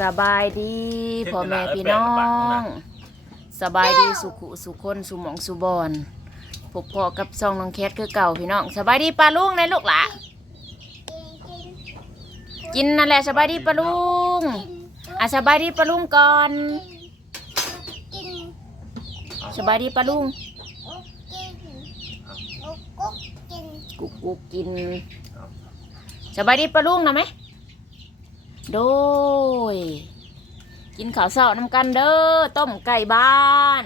สบายดีพ่อแม่พี่น้อง สบายดีสุขุสุคนสุหมองสุบอนพบพอกับซองน้องแคทคือเก่าพี่น้องสบายดีปลาลุงในลูกหละกินนั่นแหละสบายดีปลาลุงอะสบายดีปลาลุงก่อนสบายดีปลาลุงกุกกุกกินสบายดีปลาลุงนะไหม โดย กินข้าวเช้าน้ำกันเด้อต้มไก่บ้าน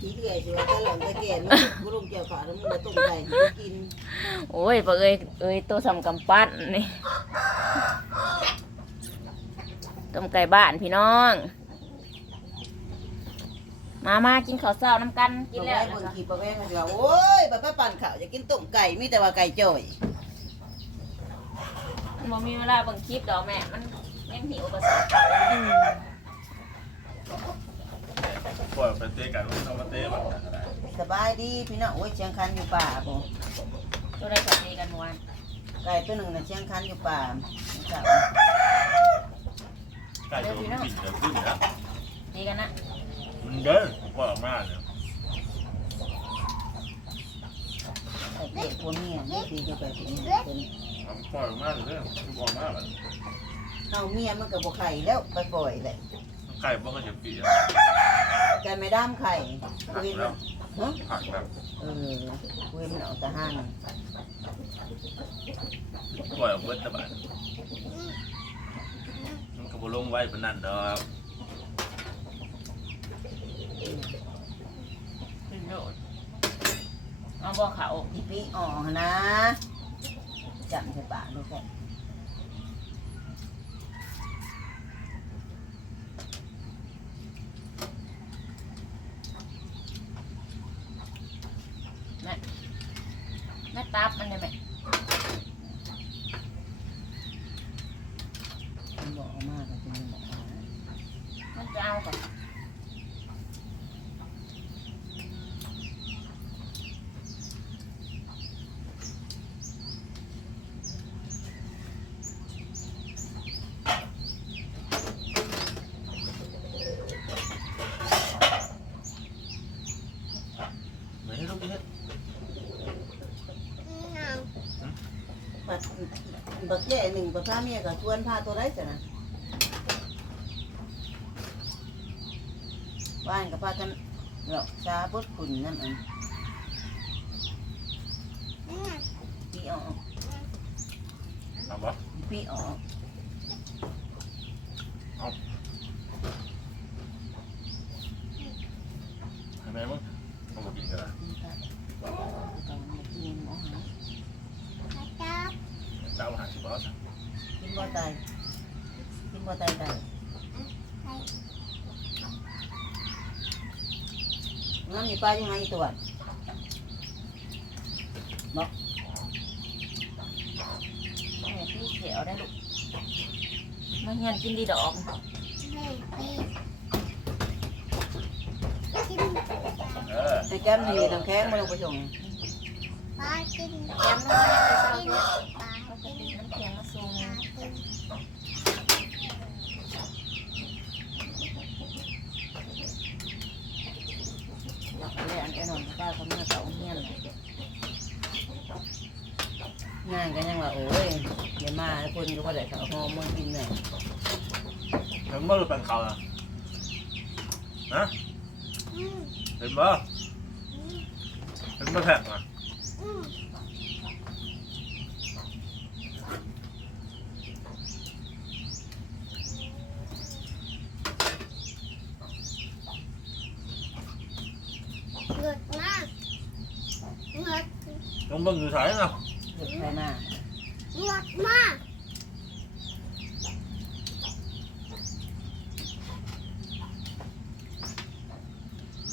ทีเรื่อยสิว่าแต่หลังแต่แก่มันบ่ลงเกี่ยวขาแล้วมันมาต้มไก่กินโอ้ยปะเอ้ยเอ้ยตัวสำกำปั้นนี่ต้มไก่บ้านพี่น้อง มามากินข้าวเช้าน้ำกันกินแล้วเบิ่งนะคะขี่ปลาแวงมันสิว่าโอ้ยบัดมาปั่นข้าวอยากกินต้มไก่มีแต่ว่าไก่จ่อยมัน บ่มีเวลาเบิ่งคลิปดอกแม่ มันยังหิวภาษาปล่อยไปเตะกันมันเอามาเตะแบบนั้นก็ได้สบายดีพี่น้องโอ้ยเชียงคันอยู่ป่าบ่ตัวได้สักดีกันมวนไก่ตัวหนึงน่ะเชียงคันอยู่ป่าครับใกล้จะปิดเดือนขึ้นนะดีกันนะมันเดินปล่อยออกมาเนี่ยไก่เด็กผัวเมียนี่สิจะไปเป็นเป็น มันปล่อยออกมาเลยมันออกมาแบบเอาเมียมันก็บ่ไข่แล้วไปปล่อยแหละไก่มันก็จะปีอะไก่ไม่ด้ามไข่หักเว้นแล้วฮะหักแบบเออเว้นมันเอาแต่ห้างปล่อยออกเบิดตะบานมันก็บ่ลงไว้ปานนั้นดอกขึ้นโดดเอาบ่เขาอีปีอ๋อนะ จำใส่ปากดูแค่แม่ตับมันได้ไหมมันบอกเอามากก็จะมีบอกเอามันจะเอาก่อน ไม่ให้ลูกเฮ็ด บัด บัดแก่หนึ่งบัดพาเมียกับชวนพาตัวได้จ้ะนะบ้านกับพากันหลอกชาบดขุนนั่นเองปีออกเอาบ่ปีออกให้แม่มึงเอามากินกันละ กินหมอหา เจ้าหาสิบ่ซะกินบ่ตายกินบ่ตายตายงั้นมีป้ายังไงตัวแม่พี่เขียวได้ลูกมันยันกินดีดอกเออในแก้มนี่น้ำแข็งมาลงไปส่งแกมน้อยไปเศร้าเยอะมันจะติดน้ำแข็งมาสูง เลยอันไอ้นอนป้าเขาเมื่เสาเฮียนเลยงานก็ยังว่าโอ้ยเดี๋ยวมาคนก็บ่ได้เขาหอมมันกินเลยเห็นบ่หรือเป็นเขาน่ะฮะเห็นบ่เห็นบ่แท็กอะ เกิดมากเกิด ต้องเบิ่งอยู่ไสน่ะเห็ดไทยมาเกิดมาก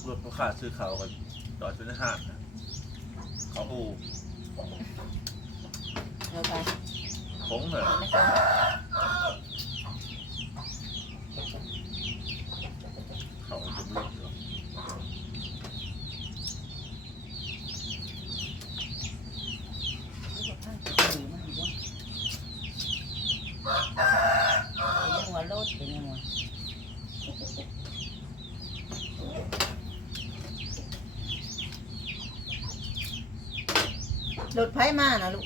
รถเขาขาดซื้อเขากันจอดอยู่ในห้างน่ะเขาอูเราไปคงเหรอไม่ต้องเขาจุ่มรถอยู่ดีมาก เป็นยังไง รถไฟมานะลูก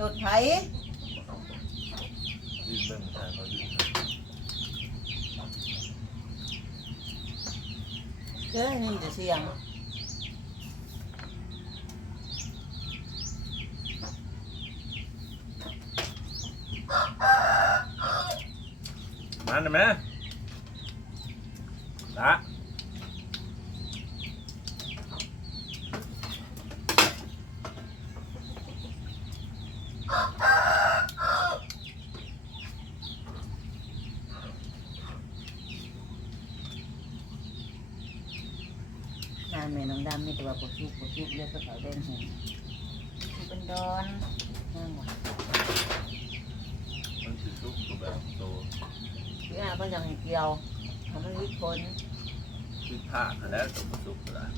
รถไฟยืนเบิ่งทางเขายืนเอ้ยนี่จะเสียงมาได้ไหมละ งาน แม่น้องดำนี่ตัวปวดชุกปวดชุกเรียกกระเป๋าเดินเห็นเป็นดอนนั่งว่ะมันถือทุกตัวแบบโตพี่อาก็ยังเกี่ยวทำให้วิคนคิดผ้าแล้วตัวมันสุกแล้ว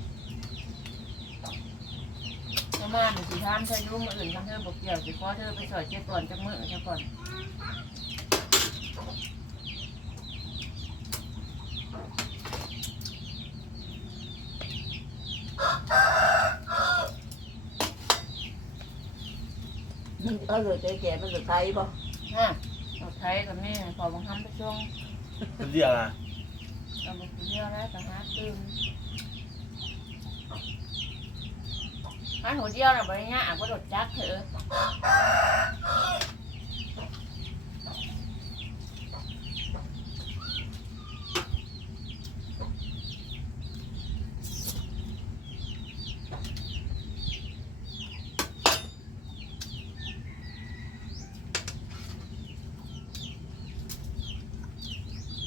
เจ้ามาหนึ่งสี่ท่านเธอยุ่งมืออื่นทำเธอบอกเกี่ยวสิขอเธอไปสอยเจ้าก่อนจักมือเจ้าก่อน มัน เอาเลยใจแก่มันจะไทยป่ะฮะเอาไทยกับแม่พอบังคับไปช่วงเป็นเรียกอะเราบอกเที่ยวแล้วแต่หาตื่นหาหัวเดียวน่ะบริญญาอะก็โดดจักเถอะ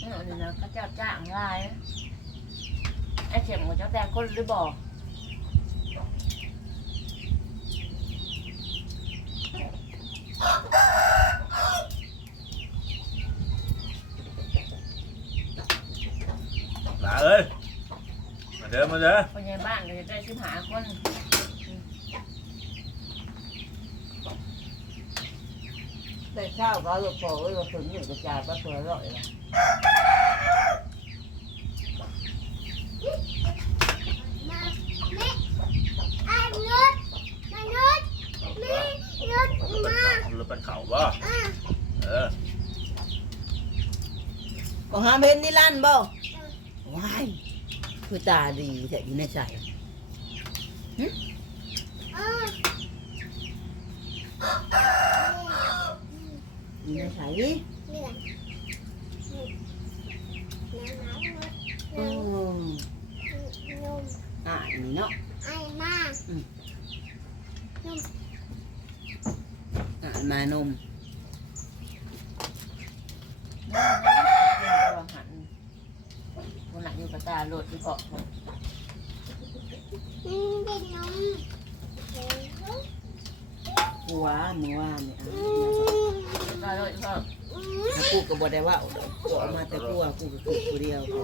นี่นี่นะก็จะจ้างลายไอ้เข็มของเจ้าแต่คนหรือบอกหลาเอ้ยมาเด้อมาเด้อคนใหญ่บ้านก็จะได้ชิบหาคน แต่เช้าก็เราโผล่เราถึงอยู่กระจายก็ตัวร่อยละมาแม่ไอ้นุชมานุชแม่นุชมาหรือเป็นเขาบ่อะเออก็หาเพนนี่ลั่นบ่ว้ายคือตาดีแต่อยู่ในใจ อะอยู่ในใจเหนื่อยน้ำน้ำนุชอืนมมนมอ่านี่เนาะไอ้มาอ่ามานมน้องนะเดี๋ยวเราหันคนหนักอยู่กับตาโหลดที่เกาะอืมเป็นนมเดี๋ยวหัวเมื่อวานเนี่ย อืมตาโหลดที่เกาะอืมอะกูก็บ่ได้ว่าเออกมาแต่กูว่ากูก็คือกูเดียวกู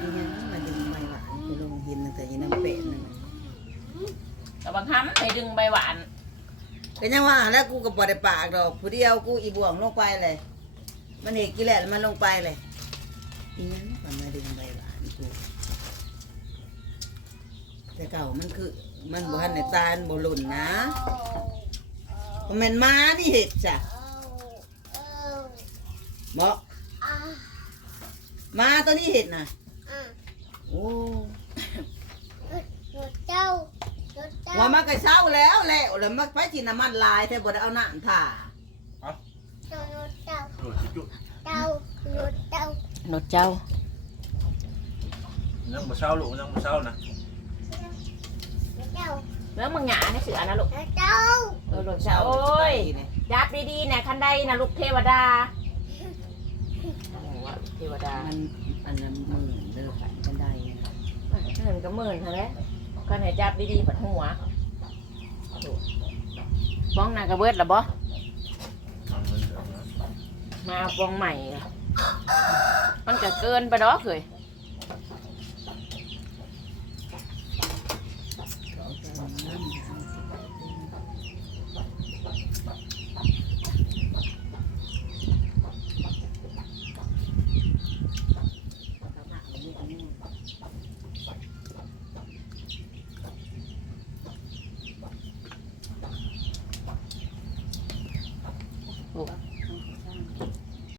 นี่ยังมาดึงไม่หวานกูลงเห็นตั้งแต่ยีน้ำเป็ดนั่นน่ะแต่บางครั้งให้ดึงใบหวานก็ยังว่าแล้วกูก็บ่ได้ปากดอกผู้เดียวกูอีบ่วงลงไปเลย มันเห็นกี่แหละมันลงไปเลยอีหยังมันมาดึงใบหวานกูแต่เก่ามันคือมันบ่ทันได้ตาลบ่หล่นนะมันเป็นมาที่เห็ดจ้ะ บ่อะม้าตัวนี้เห็ดน่ะอะโอ้รถเจ้ารถเจ้าว่ามันก็เช้าแล้วแล้วแล้วมันไปที่น้ำมันลายแต่บ่ได้เอาน้ำถ่ารถเจ้าดูจิจุเจ้ารถเจ้าโหลดเจ้ายังมาเช้าลูกยังมาเช้านะรถเจ้าแล้วมึงหงาในเสือนะลูกรถเจ้าเออโหลดเจ้าโอ้ยจับดีๆนะคันใดนะลูกเทวดา ว่าเทวดามันอันนั้นมือเลิกกันกันได้นะเงินก็หมื่นเท่าไหร่กันให้จับดีๆปัดหัวบ้องหนากระเบิดละบ่เอาเงินเดือนนะมาเอาบ้องใหม่อะมันก็เกินไปดอกเลย